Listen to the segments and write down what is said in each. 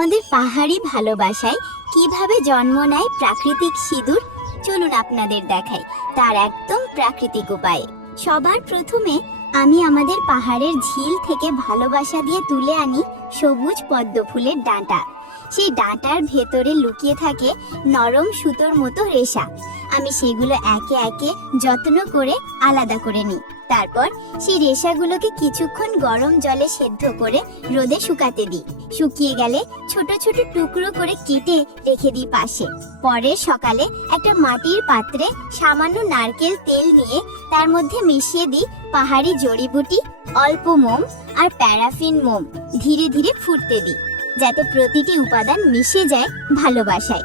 আমাদের পাহাড়ি ভালোবাসায় কিভাবে জন্ম নেয় প্রাকৃতিক সিঁদুর, চলুন আপনাদের দেখাই তার একদম প্রাকৃতিক উপায়ে। সবার প্রথমে আমি আমাদের পাহাড়ের ঝিল থেকে ভালোবাসা দিয়ে তুলে আনি সবুজ পদ্ম ফুলের ডাঁটা। সেই ডাঁটার ভেতরে লুকিয়ে থাকে নরম সুতোর মতো রেশা। আমি সেগুলো একে একে যত্ন করে আলাদা করে নিই। তারপর সেই রেশাগুলোকে কিছুক্ষণ গরম জলে সেদ্ধ করে রোদে শুকাতে দিই। শুকিয়ে গেলে ছোট ছোট টুকরো করে কেটে রেখে দিই পাশে। পরের সকালে একটা মাটির পাত্রে সামান্য নারকেল তেল নিয়ে তার মধ্যে মিশিয়ে দিই পাহাড়ি জড়িবুটি, অল্প মোম আর প্যারাফিন মোম। ধীরে ধীরে ফুটতে দিই যাতে প্রতিটি উপাদান মিশে যায় ভালোবাসায়।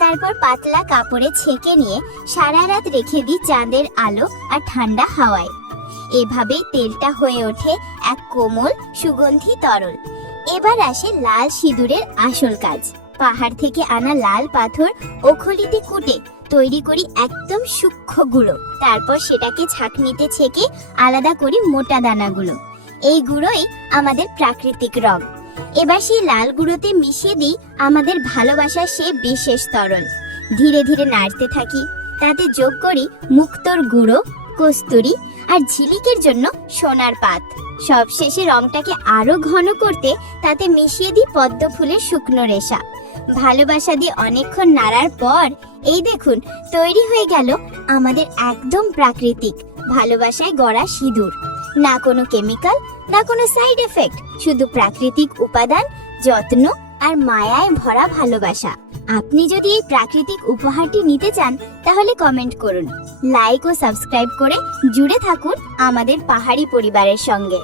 তারপর পাতলা কাপড়ে ছেঁকে নিয়ে সারা রাত রেখে দিই চাঁদের আলো আর ঠান্ডা হাওয়ায়। এভাবেই তেলটা হয়ে ওঠে এক কোমল সুগন্ধি তরল। এবার আসে লাল সিঁদুরের আসল কাজ। পাহাড় থেকে আনা লাল পাথর ওখলিতে কুটে তৈরি করি একদম সূক্ষ্ম গুঁড়ো। তারপর সেটাকে ছাঁকনিতে ছেঁকে আলাদা করি মোটা দানাগুলো। এই গুঁড়োই আমাদের প্রাকৃতিক রং। এবার সেই লাল গুঁড়োতে মিশিয়ে দিই আমাদের ভালোবাসার সে বিশেষ তরল। ধীরে ধীরে নাড়তে থাকি। তাতে যোগ করি মুক্তোর গুঁড়ো, কস্তুরি আর ঝিলিকের জন্য সোনার পাত। সবশেষে রংটাকে আরো ঘন করতে তাতে মিশিয়ে দিই পদ্ম ফুলের শুকনো রেশা। ভালোবাসা দিয়ে অনেকক্ষণ নাড়ার পর এই দেখুন তৈরি হয়ে গেল আমাদের একদম প্রাকৃতিক ভালোবাসায় গড়া সিঁদুর। না কোনো কেমিক্যাল, না কোনো সাইড এফেক্ট, শুধু প্রাকৃতিক উপাদান, যত্ন আর মায়ায় ভরা ভালোবাসা। আপনি যদি এই প্রাকৃতিক উপহারটি নিতে চান তাহলে কমেন্ট করুন, লাইক ও সাবস্ক্রাইব করে জুড়ে থাকুন আমাদের পাহাড়ি পরিবারের সঙ্গে।